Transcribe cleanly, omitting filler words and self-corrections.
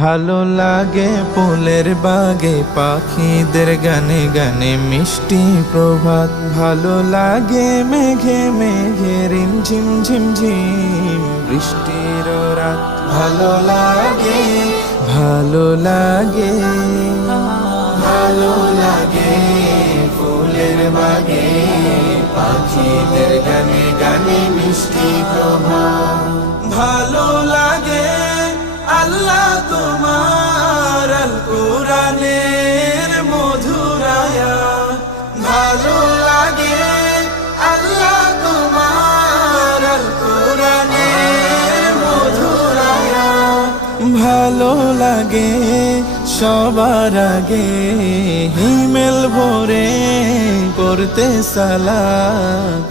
ভালো লাগে ফুলের বাগে পাখিদের গানে গানে মিষ্টি প্রভাত। ভালো লাগে মেঘে মেঘে রিমঝিম ঝিমঝিম বৃষ্টির রাত। ভালো লাগে ভালো লাগে ভালো লাগে ফুলের বাগে পাখিদের গানে গানে মিষ্টি প্রভাত। ভালো লাগে আল্লাহ তোমার আল কোরআনের মধুর আয়াত। ভালো লাগে আল্লাহ তোমার আল কোরআনের মধুর আয়াত। ভালো লাগে সবার আগে হিমেল ভরে করতে সালাত।